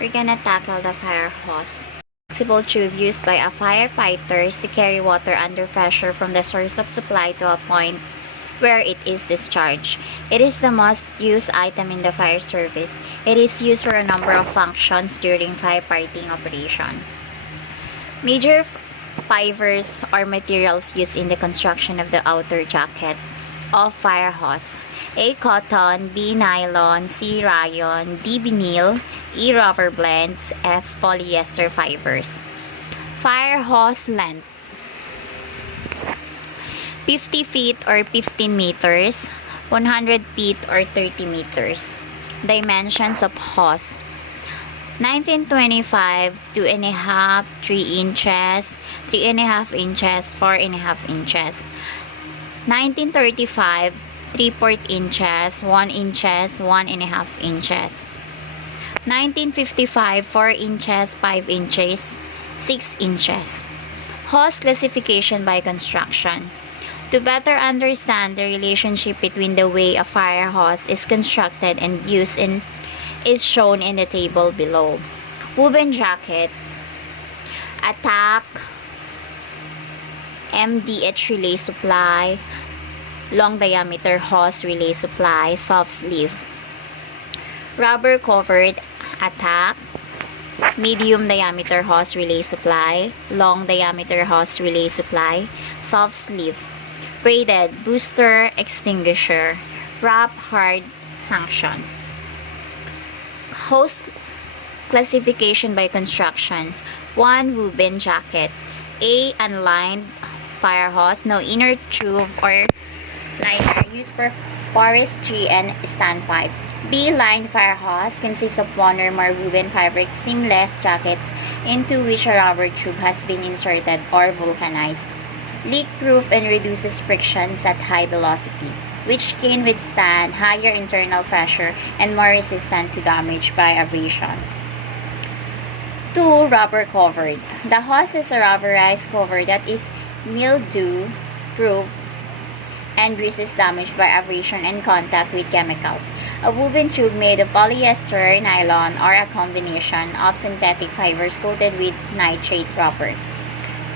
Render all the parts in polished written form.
we're gonna tackle the fire hose. Flexible tube used by a firefighters to carry water under pressure from the source of supply to a point where it is discharged. It is the most used item in the fire service. It is used for a number of functions during firefighting operation. Major fibers or materials used in the construction of the outer jacket of fire hose: A. Cotton, B. Nylon, C. Rayon, D. Vinyl, E. Rubber blends, F. Polyester fibers. Fire hose length: 50 feet or 15 meters, 100 feet or 30 meters. Dimensions of hose: 1925, 2.5, 3 inches, 3.5 inches, 4.5 inches. 1935, 3/4 inches, 1 inches, 1.5 inches. 1955, 4 inches, 5 inches, 6 inches. Hose classification by construction. To better understand the relationship between the way a fire hose is constructed and used is shown in the table below. Woven jacket, attack, MDH relay supply, long diameter hose relay supply, soft sleeve. Rubber covered, attack, medium diameter hose relay supply, long diameter hose relay supply, soft sleeve. Braided, booster, extinguisher, wrap, hard, sanction. Hose classification by construction. 1. Woven jacket. A. Unlined fire hose, no inner tube or liner, used for forestry and standpipe. B. Lined fire hose, consists of one or more woven fabric seamless jackets into which a rubber tube has been inserted or vulcanized. Leak-proof and reduces frictions at high velocity, which can withstand higher internal pressure and more resistant to damage by abrasion. 2. Rubber covered. The hose is a rubberized cover that is mildew-proof and resists damage by abrasion and contact with chemicals. A woven tube made of polyester, nylon, or a combination of synthetic fibers coated with nitrate rubber.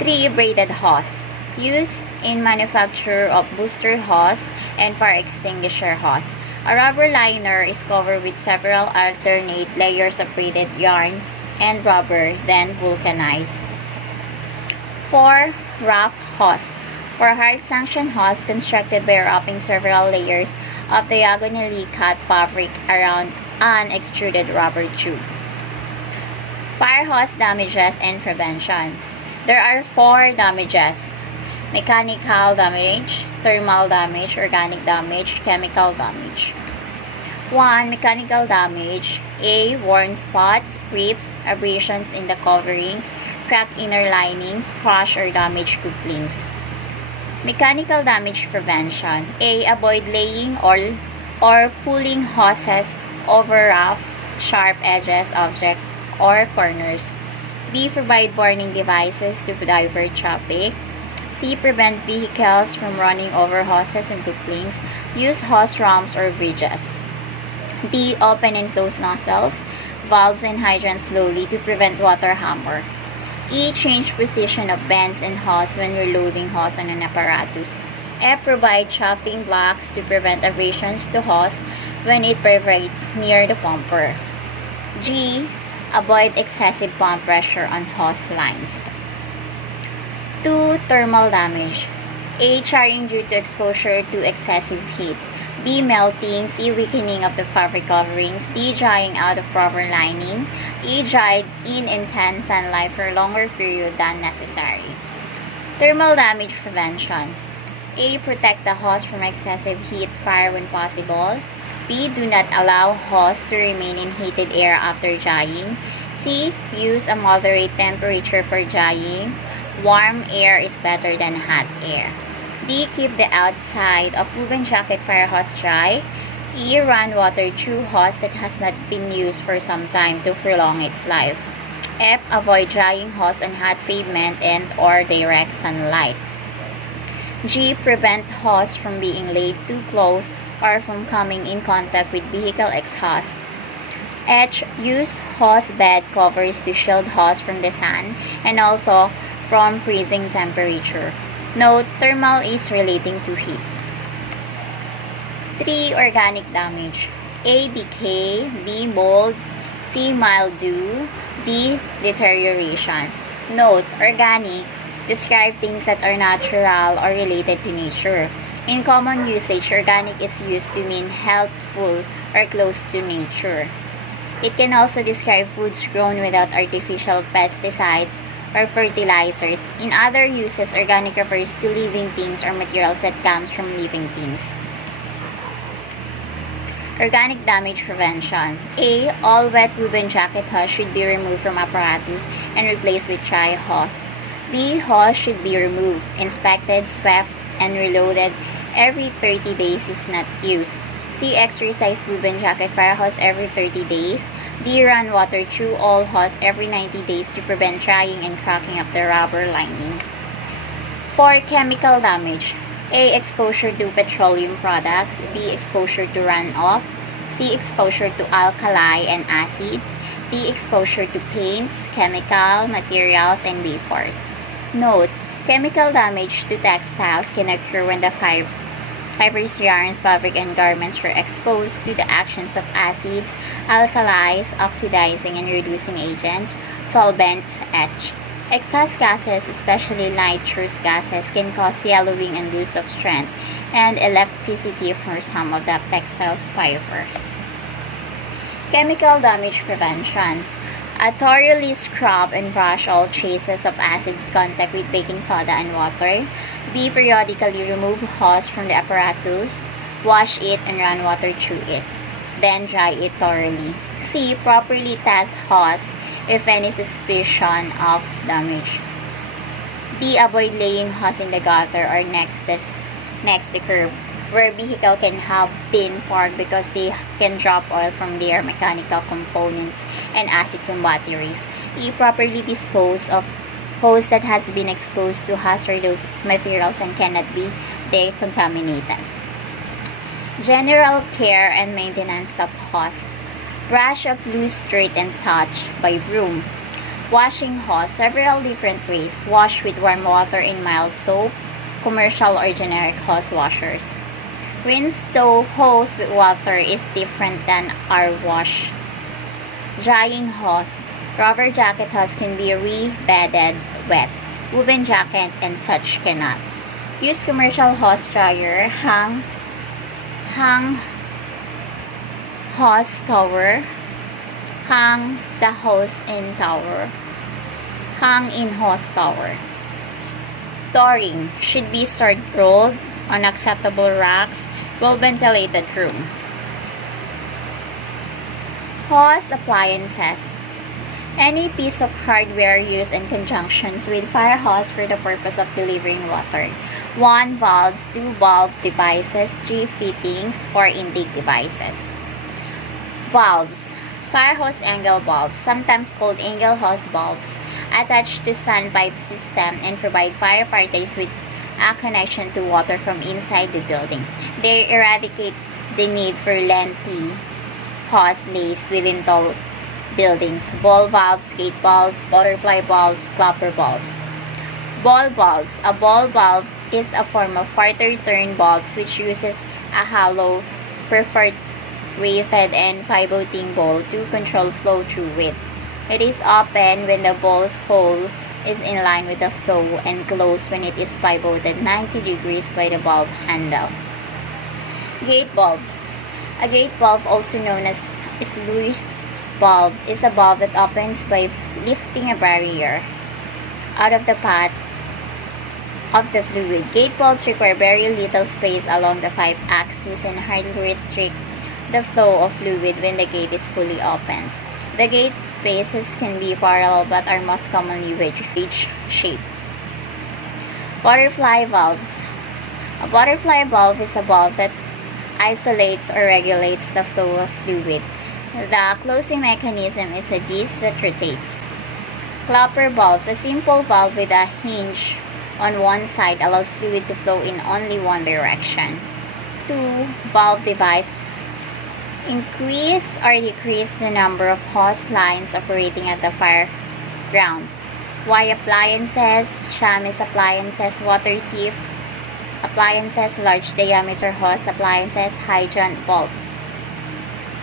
3. Braided hose. Used in manufacture of booster hose and fire extinguisher hose. A rubber liner is covered with several alternate layers of braided yarn and rubber, then vulcanized. 4. Wrap hose. For hard sanction hose, constructed by wrapping several layers of diagonally cut fabric around an extruded rubber tube. Fire hose damages and prevention. There are 4 damages: mechanical damage, thermal damage, organic damage, chemical damage. 1. Mechanical damage. A. Worn spots, rips, abrasions in the coverings, cracked inner linings, crush or damaged couplings. Mechanical damage prevention. A. Avoid laying or pulling hoses over rough, sharp edges, objects, or corners. B. Provide warning devices to divert traffic. C. Prevent vehicles from running over hoses and couplings. Use hose ramps or bridges. D. Open and close nozzles, valves, and hydrants slowly to prevent water hammer. E. Change position of bends and hose when reloading hose on an apparatus. F. Provide chafing blocks to prevent abrasions to hose when it perforates near the pumper. G. Avoid excessive pump pressure on hose lines. 2. Thermal damage. A. Charring due to exposure to excessive heat. B. Melting. C. Weakening of the fabric coverings. D. Drying out of rubber lining. E. Dried in intense sunlight for a longer period than necessary. Thermal damage prevention. A. Protect the hose from excessive heat fire when possible. B. Do not allow hose to remain in heated air after drying. C. Use a moderate temperature for drying. Warm air is better than hot air. D. Keep the outside of woven jacket fire hose dry. E. Run water through hose that has not been used for some time to prolong its life. F. Avoid drying hose on hot pavement and or direct sunlight. G. Prevent hose from being laid too close or from coming in contact with vehicle exhaust. H. Use hose bed covers to shield hose from the sun and also from freezing temperature. Note, thermal is relating to heat. 3. Organic damage. A. Decay. B. Mold. C. Mildew. D. Deterioration. Note, organic describe things that are natural or related to nature. In common usage, organic is used to mean healthful or close to nature. It can also describe foods grown without artificial pesticides or fertilizers. In other uses, organic refers to living things or materials that comes from living things. Organic damage prevention. A. All wet woven jacket hose should be removed from apparatus and replaced with dry hose. B. Hose should be removed, inspected, swept, and reloaded every 30 days if not used. C. Exercise woven jacket fire hose every 30 days. D. Run water through all hose every 90 days to prevent drying and cracking of the rubber lining. 4. Chemical damage. A. Exposure to petroleum products. B. Exposure to runoff. C. Exposure to alkali and acids. D. Exposure to paints, chemical, materials, and vapors. Note, chemical damage to textiles can occur when the fibers, yarns, fabric, and garments were exposed to the actions of acids, alkalis, oxidizing and reducing agents, solvents, etch. Exhaust gases, especially nitrous gases, can cause yellowing and loss of strength and elasticity for some of the textile fibers. Chemical damage prevention. Thoroughly scrub and brush all traces of acids contact with baking soda and water. B. Periodically remove hose from the apparatus, wash it and run water through it. Then dry it thoroughly. C. Properly test hose if any suspicion of damage. D. Avoid laying hose in the gutter or next the curb, where vehicle can have been parked because they can drop oil from their mechanical components and acid from batteries. E. Properly dispose of hose that has been exposed to hazardous materials and cannot be decontaminated. General care and maintenance of hose. Brush up loose dirt and such by broom. Washing hose several different ways. Wash with warm water and mild soap, commercial or generic hose washers. Rinse the hose with water is different than our wash. Drying hose. Rubber jacket hose can be re-bedded wet. Woven jacket and such cannot. Use commercial hose dryer. Hang hose tower. Hang the hose in tower. Hang in hose tower. Storing should be stored rolled on acceptable racks, well-ventilated room. Hose appliances. Any piece of hardware used in conjunction with fire hose for the purpose of delivering water. 1. Valves. 2. Valve devices. 3. Fittings. 4. Intake devices. Valves. Fire hose angle valves, sometimes called angle hose valves, attached to standpipe system and provide firefighters with a connection to water from inside the building. They eradicate the need for lengthy hose lays within tall buildings. Ball valves, gate valves, butterfly valves, clapper valves. Ball valves. A ball valve is a form of quarter-turn valves which uses a hollow, perforated and pivoting ball to control flow through it. It is open when the ball's hole is in line with the flow and closed when it is pivoted 90 degrees by the valve handle. Gate valves. A gate valve, also known as sluice valve, is a valve that opens by lifting a barrier out of the path of the fluid. Gate valves require very little space along the pipe axis and hardly restrict the flow of fluid when the gate is fully open. The gate faces can be parallel but are most commonly wedge shape. Butterfly valves. A butterfly valve is a valve that isolates or regulates the flow of fluid. The closing mechanism is a disc that rotates. Clapper valves. A simple valve with a hinge on one side allows fluid to flow in only one direction. 2. Valve device. Increase or decrease the number of hose lines operating at the fire ground. Why appliances, Chamis appliances, water thief appliances, large diameter hose appliances, hydrant bulbs.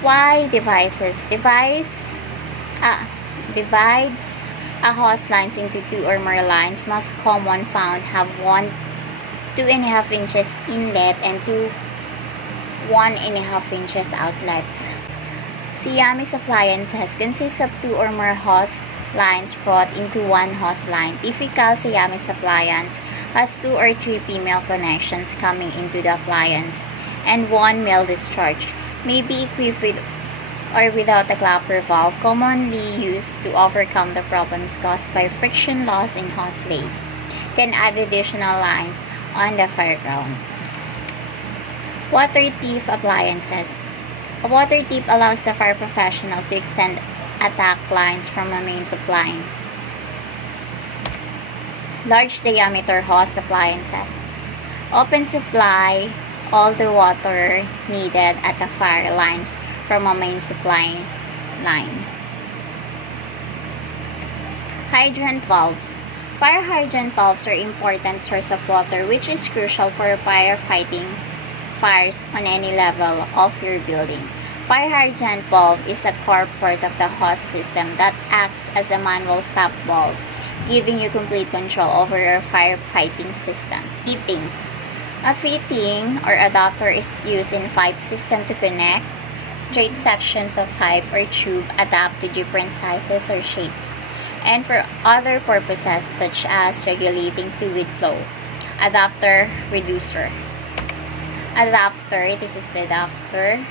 Why devices? Divides a hose lines into two or more lines. Most common found have 2.5 inches inlet and 1.5 inches outlets. Siamese appliances consists of two or more hose lines brought into one hose line. Typical Siamese appliance has 2 or 3 female connections coming into the appliance and one male discharge. May be equipped with or without a clapper valve, commonly used to overcome the problems caused by friction loss in hose lace. Can add additional lines on the fireground. Water thief appliances. A water thief allows the fire professional to extend attack lines from a main supply. Large diameter hose appliances. Open supply all the water needed at the fire lines from a main supply line. Hydrant valves. Fire hydrant valves are important source of water which is crucial for firefighting fires on any level of your building. Fire hydrant valve is a core part of the hose system that acts as a manual stop valve, giving you complete control over your firefighting system. Fittings. A fitting or adapter is used in pipe system to connect straight sections of pipe or tube adapt to different sizes or shapes, and for other purposes such as regulating fluid flow. Adapter, reducer. Adapter, this is the adapter.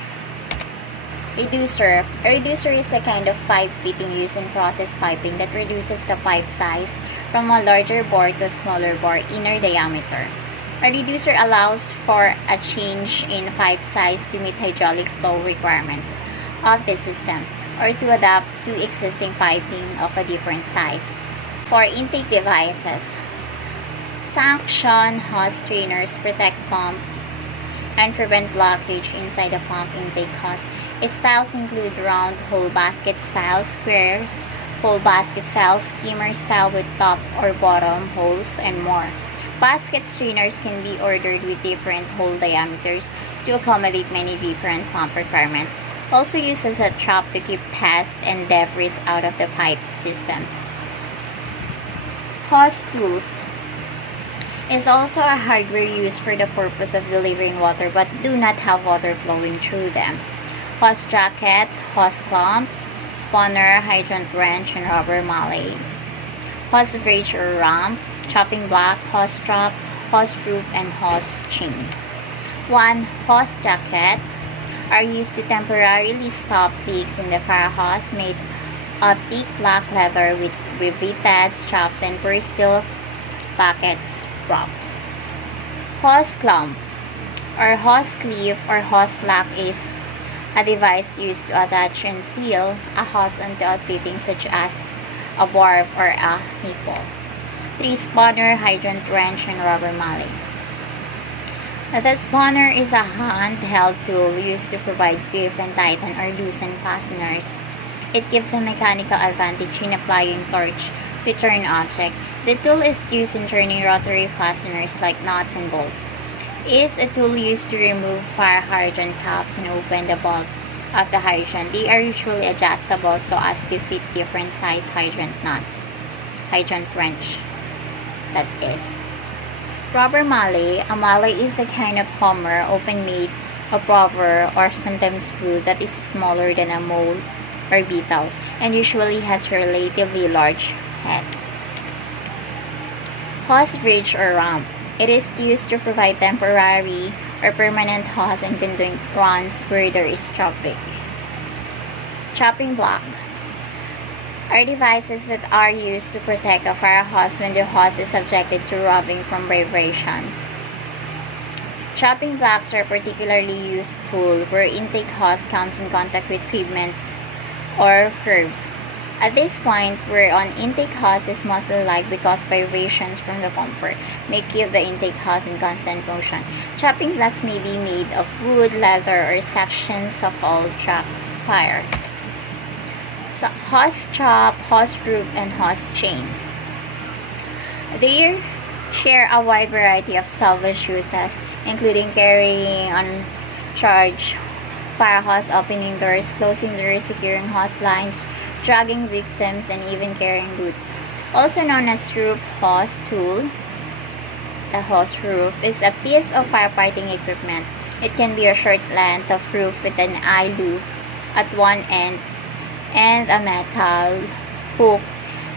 Reducer. A reducer is a kind of pipe fitting used in process piping that reduces the pipe size from a larger bore to a smaller bore inner diameter. A reducer allows for a change in pipe size to meet hydraulic flow requirements of the system or to adapt to existing piping of a different size. For intake devices, suction hose strainers protect pumps and prevent blockage inside the pump intake hose. Styles include round hole basket style, square hole basket style, skimmer style with top or bottom holes, and more. Basket strainers can be ordered with different hole diameters to accommodate many different pump requirements. Also used as a trap to keep pests and debris out of the pipe system. Hose tools is also a hardware used for the purpose of delivering water but do not have water flowing through them. Hose jacket, hose clamp, spanner, hydrant wrench, and rubber mallet. Hose bridge or ramp, chopping block, hose strap, hose rope, and hose chain. 1. Hose jacket are used to temporarily stop leaks in the fire hose, made of thick black leather with riveted straps and steel buckets props. Hose clamp or hose clip or hose lock is a device used to attach and seal a hose onto a fitting such as a valve or a nipple. 3. Spanner, hydrant wrench, and rubber mallet. The spanner is a handheld tool used to provide grip and tighten or loosen fasteners. It gives a mechanical advantage in applying torque to turn object. The tool is used in turning rotary fasteners like nuts and bolts. It is a tool used to remove fire hydrant caps and open the valve of the hydrant. They are usually adjustable so as to fit different size hydrant nuts. Hydrant wrench, that is. Rubber mallet. A mallet is a kind of hammer often made of rubber or sometimes wood that is smaller than a mold or beetle and usually has a relatively large head. Hose bridge or ramp. It is used to provide temporary or permanent hose and conduit runs where there is traffic. Chopping block are devices that are used to protect a fire hose when the hose is subjected to rubbing from vibrations. Chopping blocks are particularly useful where intake hose comes in contact with pavements or curbs. At this point, we're on intake hose is mostly light because vibrations from the pumper may keep the intake hose in constant motion. Chopping blocks may be made of wood, leather, or sections of old trucks, fires. So, hose chop, hose group, and hose chain. They share a wide variety of salvage uses, including carrying on charge fire hose, opening doors, closing doors, securing hose lines, dragging victims, and even carrying goods. Also known as roof hose tool, a hose roof is a piece of firefighting equipment. It can be a short length of roof with an eye loop at one end and a metal hook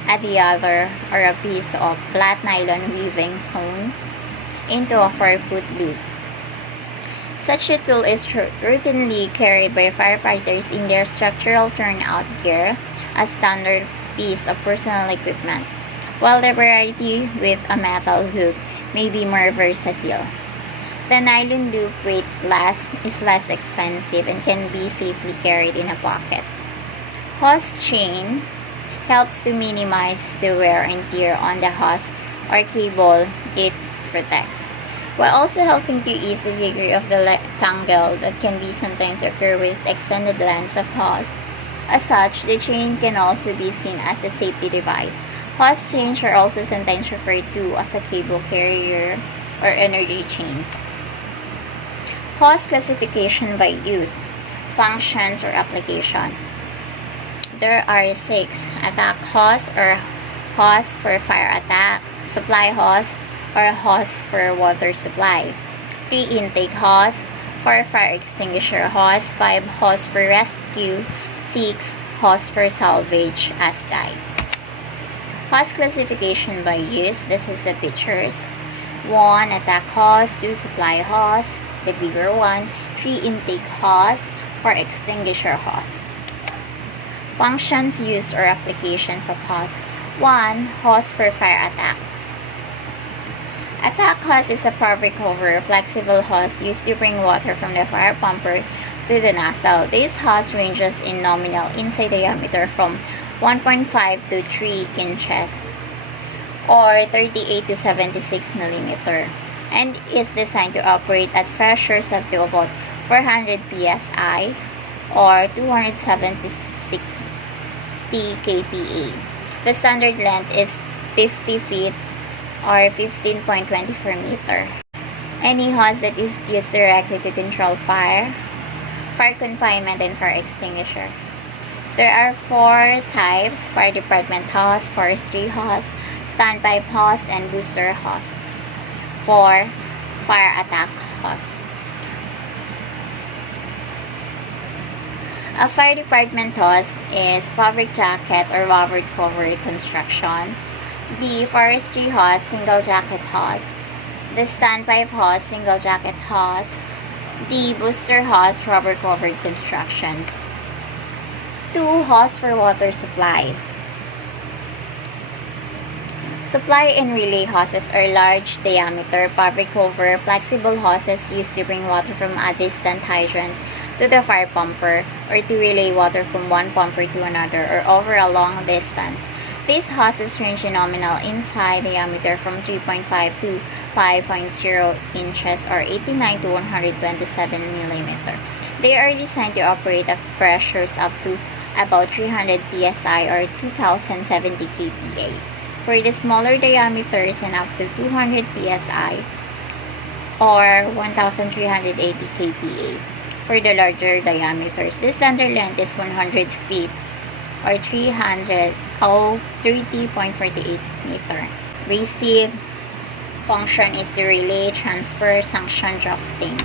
at the other, or a piece of flat nylon weaving sewn into a 4-foot loop. Such a tool is routinely carried by firefighters in their structural turnout gear, a standard piece of personal equipment, while the variety with a metal hook may be more versatile. The nylon loop is less expensive and can be safely carried in a pocket. Hose chain helps to minimize the wear and tear on the hose or cable it protects, while also helping to ease the degree of the tangle that can be sometimes occur with extended lengths of hose. As such, the chain can also be seen as a safety device. Hose chains are also sometimes referred to as a cable carrier or energy chains. Hose classification by use, functions, or application. There are 6: attack hose or hose for fire attack, supply hose or hose for water supply, 3 intake hose, 4 fire extinguisher hose, 5 hose for rescue, 6 hose for salvage as type. Hose classification by use. This is the pictures. 1 attack hose, 2 supply hose, the bigger one, 3 intake hose, 4 extinguisher hose. Functions, use, or applications of hose. 1. Hose for fire attack. Attack hose is a fabric cover, flexible hose used to bring water from the fire pumper to the nozzle. This hose ranges in nominal inside diameter from 1.5 to 3 inches or 38 to 76 millimeter, and is designed to operate at pressures up to about 400 psi or 276 kPa. The standard length is 50 feet or 15.24 meter. Any hose that is used directly to control fire, fire confinement, and fire extinguisher. There are 4 types: fire department hose, forestry hose, standpipe hose, and booster hose. 4. Fire attack hose. A fire department hose is fabric jacket or rubber covered construction. B. Forestry hose, single jacket hose. The standpipe hose, single jacket hose. D. Booster hose, rubber covered constructions. 2. Hose for water supply. Supply and relay hoses are large diameter, fabric cover, flexible hoses used to bring water from a distant hydrant to the fire pumper or to relay water from one pumper to another or over a long distance. These hoses range in nominal inside diameter from 3.5 to 5.0 inches or 89 to 127 millimeter. They are designed to operate at pressures up to about 300 psi or 2070 kPa. For the smaller diameters and up to 200 psi or 1380 kPa. For the larger diameters, the standard length is 100 feet or 30.48 meter. Basic function is the relay, transfer, suction, drafting.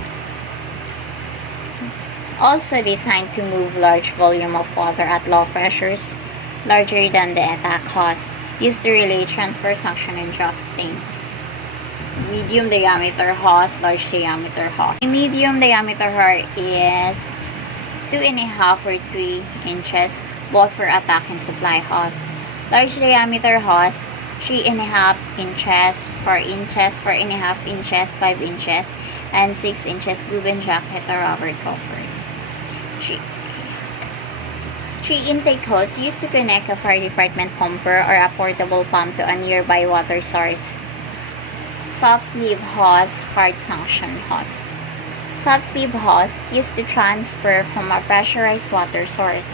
Also designed to move large volume of water at low pressures larger than the attack hose. Use the relay, transfer, suction, and drafting. Medium diameter hose, large diameter hose. The medium diameter hose is 2.5 or 3 inches, both for attack and supply hose. Large diameter hose, 3.5 inches, 4 inches, 4.5 inches, 5 inches, and 6 inches woven jacket or rubber cover. 3 intake hose used to connect a fire department pumper or a portable pump to a nearby water source. Soft sleeve hose, hard suction hose. Soft sleeve hose used to transfer from a pressurized water source.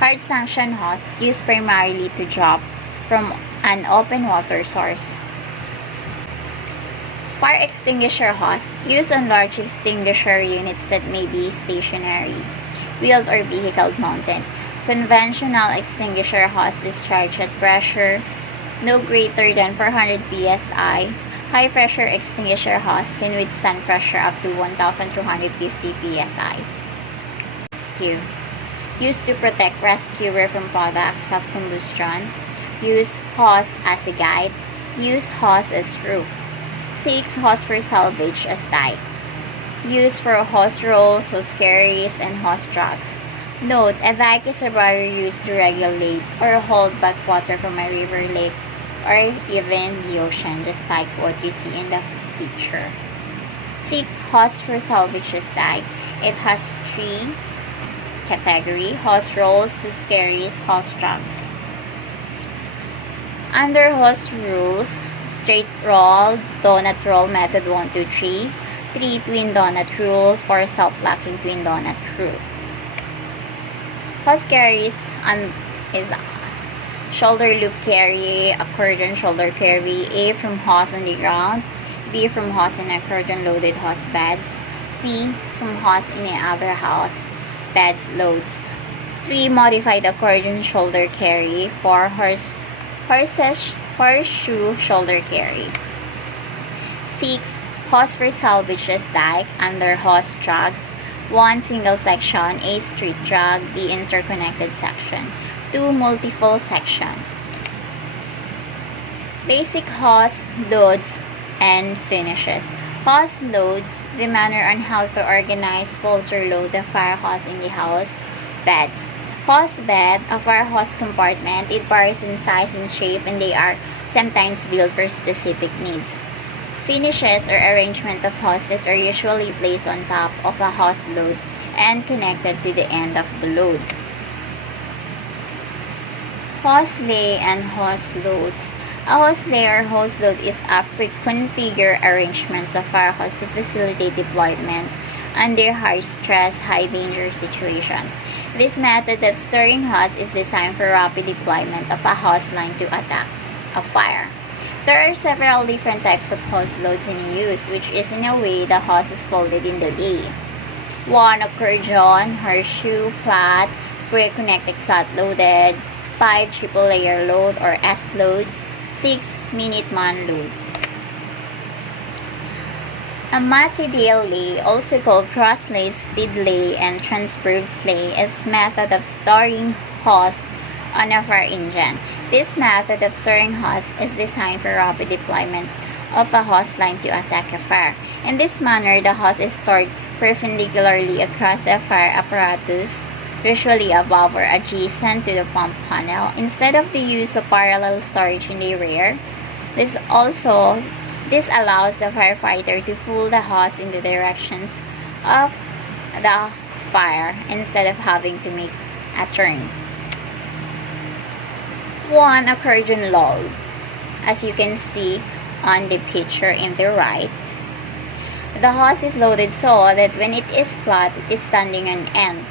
Hard suction hose used primarily to drop from an open water source. Fire extinguisher hose used on large extinguisher units that may be stationary, wheeled or vehicle mounted. Conventional extinguisher hose discharge at pressure no greater than 400 psi. High pressure extinguisher hose can withstand pressure up to 1250 psi. Rescue. Used to protect rescuer from products of combustion. Use hose as a guide. Use hose as rope. 6. Hose for salvage as type. Used for hose rolls, hose carries, and hose trucks. Note, a dike is a barrier used to regulate or hold back water from a river, lake, or even the ocean, just like what you see in the picture. 6. Hose for salvage as type. It has 3 categories: hose rolls, hose carries, hose trucks. Under hose rules, straight roll, donut roll method 1, 2, 3. 3. Twin donut rule. 4. Self-locking twin donut rule. Hose carries is shoulder loop carry, accordion shoulder carry. A. From hose on the ground. B. From hose in accordion loaded hose beds. C. From hose in other hose beds loads. 3. Modified accordion shoulder carry. 4. Horseshoe shoulder carry. 6. Hose for salvage as dike. Under hose trucks. 1. Single section. A. Street truck. B. Interconnected section. 2. Multiple section. Basic hose loads and finishes. Hose loads, the manner on how to organize, fold, or load the fire hose in the hose beds. Hose bed, a fire hose compartment. It varies in size and shape, and they are sometimes built for specific needs. Finishes or arrangement of hoses are usually placed on top of a hose load and connected to the end of the load. Hose lay and hose loads. A hose lay or hose load is a configured arrangement of fire hose to facilitate deployment under high stress, high danger situations. This method of storing hose is designed for rapid deployment of a hose line to attack a fire. There are several different types of hose loads in use, which is in a way the hose is folded in the lay. 1. Accordion, horseshoe, flat, pre-connected flat loaded. 5. Triple layer load or S load. 6. Minuteman load. A Martindale lay, also called cross lay, speed lay, and transverse lay, is method of storing hose on a fire engine. This method of storing hose is designed for rapid deployment of a hose line to attack a fire. In this manner, the hose is stored perpendicularly across the fire apparatus, usually above or adjacent to the pump panel, instead of the use of parallel storage in the rear. This allows the firefighter to pull the hose in the directions of the fire instead of having to make a turn. 1. Accordion load. As you can see on the picture in the right, the hose is loaded so that when it is flat, it is standing on end.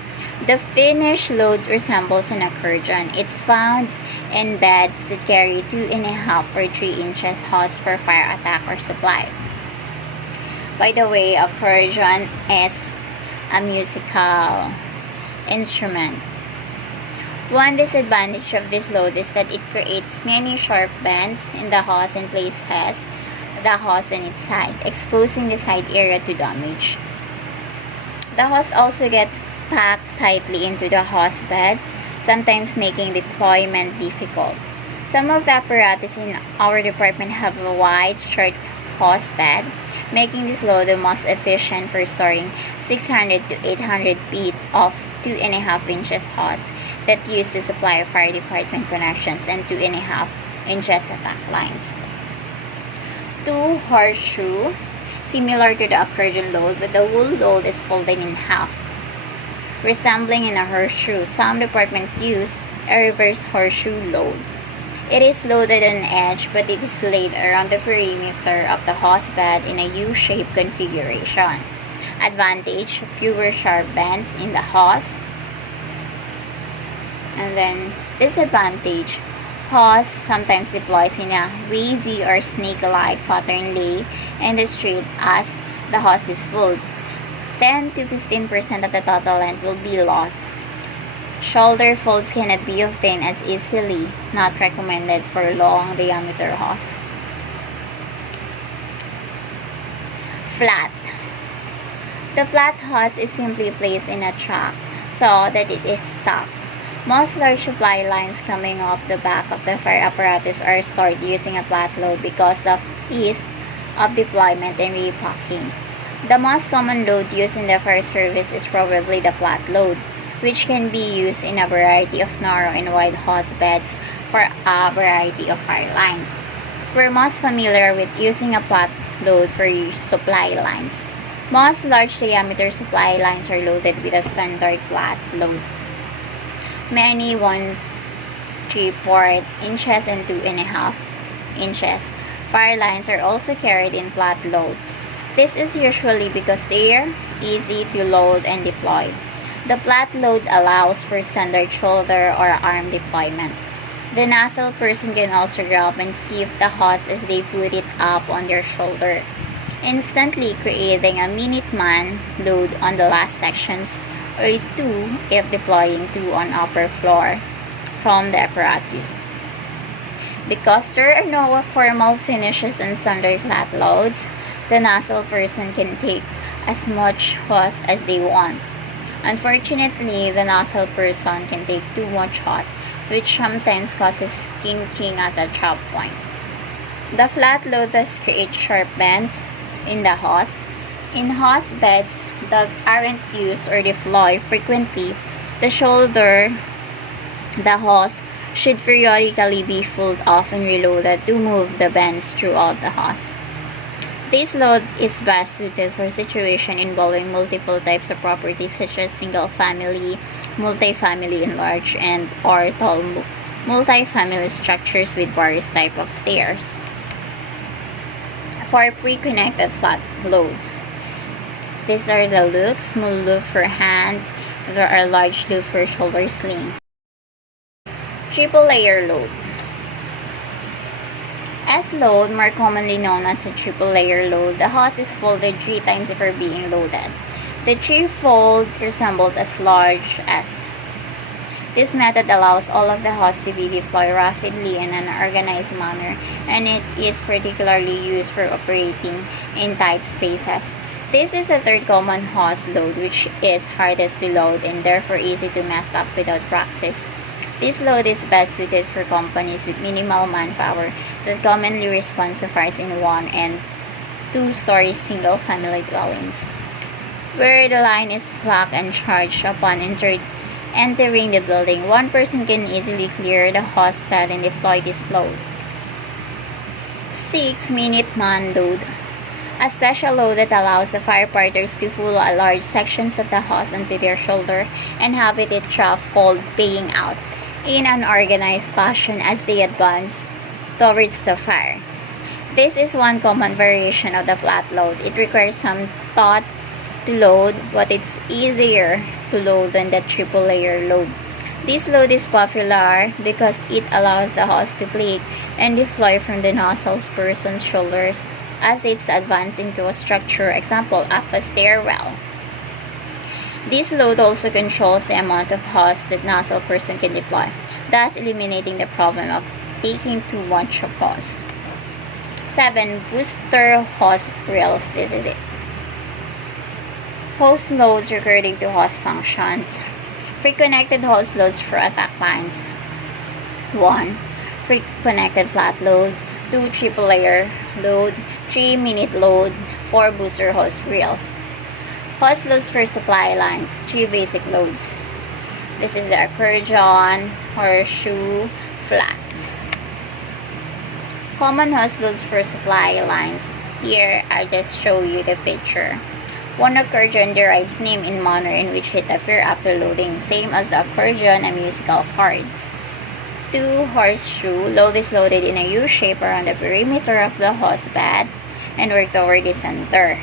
The finished load resembles an accordion. It's found in beds that carry 2.5 or 3 inches hose for fire attack or supply. By the way, accordion is a musical instrument. One disadvantage of this load is that it creates many sharp bends in the hose and places the hose on its side, exposing the side area to damage. The hose also gets packed tightly into the hose bed, sometimes making deployment difficult. Some of the apparatus in our department have a wide, short hose bed, making this load the most efficient for storing 600 to 800 feet of 2.5 inches hose that used to supply fire department connections and 2.5 inches attack lines. 2. Horseshoe. Similar to the accordion load, but the whole load is folded in half. resembling in a horseshoe. Some departments use a reverse horseshoe load. It is loaded on edge, but it is laid around the perimeter of the hosbed in a U-shaped configuration. Advantage: fewer sharp bends in the hose. And then disadvantage: hose sometimes deploys in a wavy or snake-like pattern lay in the street as the hose is full. 10 to 15% of the total length will be lost. Shoulder folds cannot be obtained as easily, not recommended for long diameter hose. Flat. The flat hose is simply placed in a track so that it is stuck. Most large supply lines coming off the back of the fire apparatus are stored using a flat load because of ease of deployment and repacking. The most common load used in the fire service is probably the flat load, which can be used in a variety of narrow and wide hose beds for a variety of fire lines. We're most familiar with using a flat load for supply lines. Most large diameter supply lines are loaded with a standard flat load. Many 1/3 inches and 2.5 inches fire lines are also carried in flat loads. This is usually because they are easy to load and deploy. The flat load allows for standard shoulder or arm deployment. The nozzle person can also grab and sieve the hose as they put it up on their shoulder, instantly creating a Minuteman load on the last sections, or 2 if deploying 2 on upper floor from the apparatus. Because there are no formal finishes on standard flat loads, the nozzle person can take as much hose as they want. Unfortunately, the nozzle person can take too much hose, which sometimes causes kinking at the chop point. The flat load thus creates sharp bends in the hose. In hose beds that aren't used or deployed frequently, the hose should periodically be pulled off and reloaded to move the bends throughout the hose. This load is best suited for situations involving multiple types of properties such as single-family, multifamily enlarged, and or tall multifamily structures with various types of stairs. For pre-connected flat load, these are the loops: small loop for hand, there are large loop for shoulder sling. Triple layer load. S-load, more commonly known as a triple layer load, the hose is folded 3 times before being loaded. The 3-fold resembled as large S. This method allows all of the hose to be deployed rapidly in an organized manner, and it is particularly used for operating in tight spaces. This is a third common hose load, which is hardest to load and therefore easy to mess up without practice. This load is best suited for companies with minimal manpower that commonly respond to fires in 1 and 2-story single-family dwellings, where the line is flat and charged upon entering the building. One person can easily clear the hose bed and deploy this load. 6. Minuteman load. A special load that allows the firefighters to pull a large sections of the hose onto their shoulder and have it at trough called paying out in an organized fashion as they advance towards the fire. This is one common variation of the flat load. It requires some thought to load, but it's easier to load than the triple layer load. This load is popular because it allows the hose to break and deploy from the nozzle person's shoulders as it's advanced into a structure, example of a stairwell. This load also controls the amount of hose that nozzle person can deploy, thus eliminating the problem of taking too much of hose. 7. Booster hose reels. This is it. Hose loads according to hose functions. Free connected hose loads for attack lines. 1. Free connected flat load. 2. Triple layer load. 3. Minute load. 4. Booster hose reels. Hose loads for supply lines. 3 basic loads. This is the accordion, horseshoe, flat. Common hose loads for supply lines. Here, I just show you the picture. One accordion derives name in manner in which it appears after loading, same as the accordion and musical chords. 2. Horseshoe. Load is loaded in a U shape around the perimeter of the hose bed and work toward the center.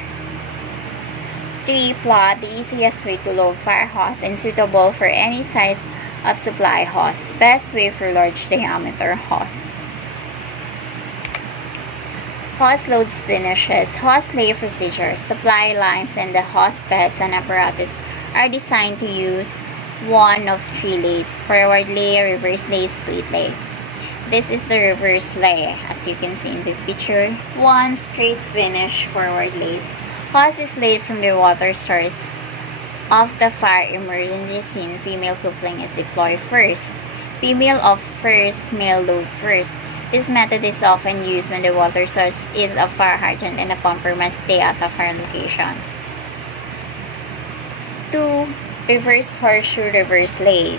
3. Plot. The easiest way to load fire hose and suitable for any size of supply hose. Best way for large diameter hose. Hose loads finishes. Hose lay procedure. Supply lines and the hose beds and apparatus are designed to use one of three lays: forward lay, reverse lay, split lay. This is the reverse lay, as you can see in the picture. 1. Straight finish forward lays. Hose is laid from the water source of the fire emergency scene. Female coupling is deployed first. Female off first, male load first. This method is often used when the water source is a fire hydrant and the pumper must stay at the fire location. 2. Reverse horseshoe reverse lays.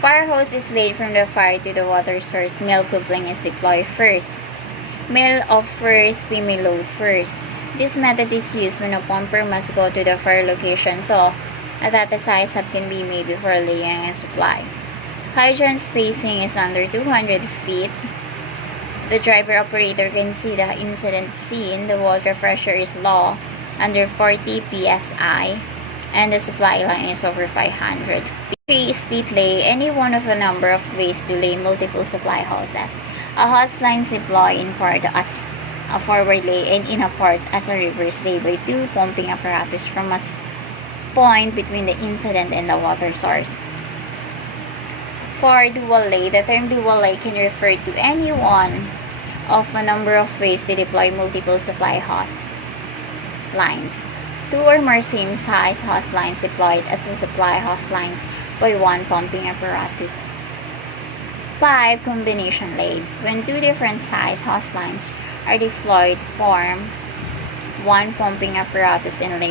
Fire hose is laid from the fire to the water source. Male coupling is deployed first. Male off first, female load first. This method is used when a pumper must go to the fire location so that the size up can be made before laying a supply. Hydrant spacing is under 200 feet. The driver operator can see the incident scene. The water pressure is low, under 40 psi, and the supply line is over 500 feet. 3. Split lay. Any one of a number of ways to lay multiple supply hoses. A hose line is deployed in part as a forward lay and in a part as a reverse lay by 2 pumping apparatus from a point between the incident and the water source. 4. Dual lay. The term dual lay can refer to any one of a number of ways to deploy multiple supply hose lines. 2 or more same size hose lines deployed as a supply hose lines by 1 pumping apparatus. 5. Combination lay. When 2 different size hose lines are deployed, form 1 pumping apparatus and lay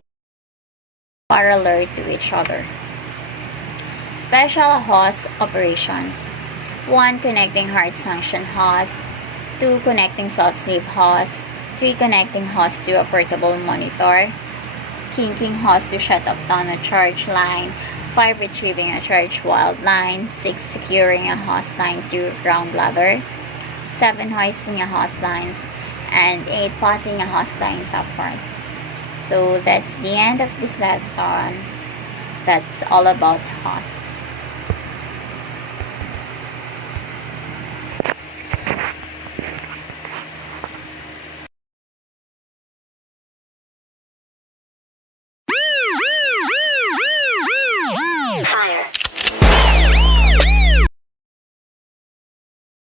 parallel to each other. Special hose operations. 1. Connecting hard suction hose. 2. Connecting soft sleeve hose. 3. Connecting hose to a portable monitor. Kinking hose to shut up down a charge line. 5. Retrieving a charge wild line. 6. Securing a hose line to ground ladder. 7. Hoisting a hose lines. And 8. Passing a hose lines up front. So that's the end of this lesson. That's all about hose.